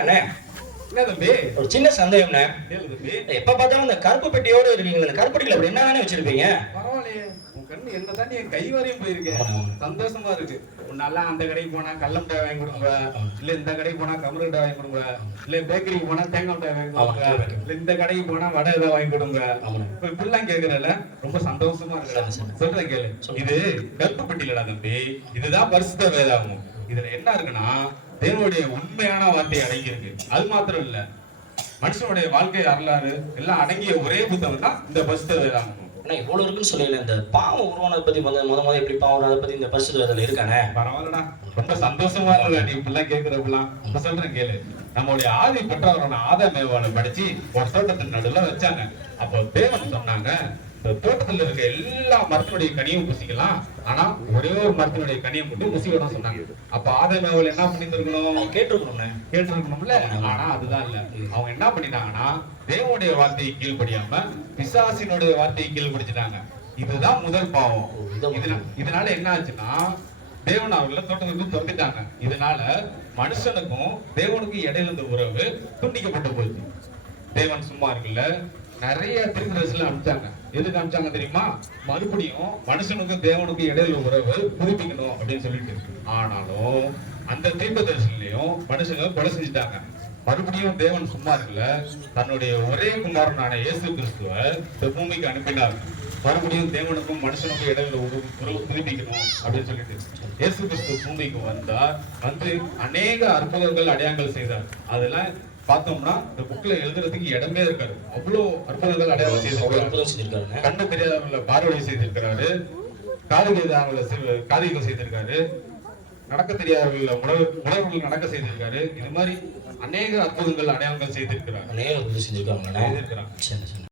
அண்ணே, என்ன தம்பி? ஒரு சின்ன சந்தேகம்ண்ணே. கேளு தம்பி. எப்ப பார்த்தாலும் இந்த கருப்பு பெட்டியோட இருக்கீங்க. இந்த கருப்பட்டியில அப்படி என்னதானே வச்சிருப்பீங்க? பரவாயில்லையே, உன் கண்ணு என்ன தாண்டி என் கை வரையும் போயிருக்கேன். சந்தோஷமா இருக்கு. முன்னெல்லாம் அந்த கடைக்கு போனா கடல மிட்டாய் வாங்கி கொடுங்க, இல்ல இந்த கடைக்கு போனா கமரு மிட்டாய் வாங்கி கொடுங்க, இல்ல பேக்கரிக்கு போனா தேங்காய் மிட்டாய் வாங்கி கொடுங்க, இல்ல இந்த கடைக்கு போனா வடை ஏதாவது வாங்கி கொடுங்க. இப்ப இப்படிலாம் கேக்குறல ரொம்ப சந்தோஷமா இருக்கு. சொல்றேன் கேளு. இது கருப்பு பெட்டியிலடா தம்பி. இதுதான் பரிசுத்த வேதாகமம். இதுல என்ன இருக்குன்னா தேவனுடைய உண்மையான வார்த்தை அடங்கி இருக்கு. அது மாத்திரம் இல்ல, மனுஷனுடைய வாழ்க்கை வரலாறு எல்லாம் அடங்கிய ஒரே புத்தகம் தான் இந்த பரிசுத்த வேதாகமம். ஆனா இவ்வளவு இருக்குன்னு சொல்லல. இந்த பாவம் உருவானதை பத்தி முத எப்படி பாவம் அதை பத்தி இந்த பரிசுத்த வேதத்துல இருக்கானே. பரவாயில்லடா, ரொம்ப சந்தோஷமா இல்ல நீ இப்படிலாம் கேக்குறப்பெல்லாம். இப்ப சொல்றேன் கேளு. நம்மளுடைய ஆதி பெற்றவரான ஆதாம் ஏவாளை படிச்சு ஒரு தோட்டத்தின் நடுல வச்சாங்க. அப்போ தேவன் சொன்னாங்க, இந்த தோட்டத்துல இருக்க எல்லா மரத்தினுடைய கனியும் புசிக்கலாம், ஆனா ஒரே ஒரு மரத்தினுடைய கனியை மட்டும் புசிக்கணும் சொன்னாங்க. அப்ப ஆதாம் ஏவாள் என்ன பண்ணிருக்கணும்? கேட்டிருக்கணும்ல. ஆனா அதுதான் இல்ல. அவங்க என்ன பண்ணிட்டாங்கன்னா தேவனுடைய வார்த்தையை கீழ்படியாம பிசாசினுடைய வார்த்தையை கீழ்படிச்சிட்டாங்க. இதுதான் முதல் பாவம். இதனால என்ன ஆச்சுன்னா தேவன் அவர்களை தோட்டத்துக்கு துரத்திட்டாங்க. இதனால மனுஷனுக்கும் தேவனுக்கும் இடையில இருந்த உறவு துண்டிக்கப்பட்டு போச்சு. தேவன் சும்மா இருக்குல்ல, நிறைய தீர்க்கதரிசிகளை அனுப்பிச்சாங்க. எதுக்கு அனுப்பிச்சாங்க தெரியுமா? மறுபடியும் மனுஷனுக்கும் தேவனுக்கும் இடையில உறவு புதுப்பிக்கணும் அப்படின்னு சொல்லிட்டு. ஆனாலும் அந்த தீர்க்கதரிசிலையும் மனுஷங்க கொலை செஞ்சுட்டாங்க. மறுபடியும் தேவன் சும்மா இருக்குல்ல, தன்னுடைய ஒரே குமாரனான இயேசு கிறிஸ்துவை இந்த பூமிக்கு அனுப்பினார். மறுபடியும் தேவனுக்கும் மனுஷனுக்கும் இடையில உறவு புதுப்பிக்கணும் அப்படின்னு சொல்லிட்டு இயேசு கிறிஸ்து பூமிக்கு வந்து அநேக அற்புதங்கள் அடையாளங்கள் செய்தார். அதெல்லாம் பார்த்தோம்னா இந்த புக்ல எழுதுறதுக்கு இடமே இருக்காரு. அவ்வளவு அற்புதங்கள் அடையாளம் செய்திருக்காரு. கண்ணு தெரியாதவங்களை பார்வை செய்திருக்கிறாரு, காதுகள் செய்திருக்காரு, நடக்க தெரியாதவர்கள் உணர்வுகள் நடக்க செய்திருக்காரு. இது மாதிரி அநேக அற்புதங்கள் அடையாளங்கள் செய்திருக்கிறார். அநேக செஞ்சிருக்காங்க.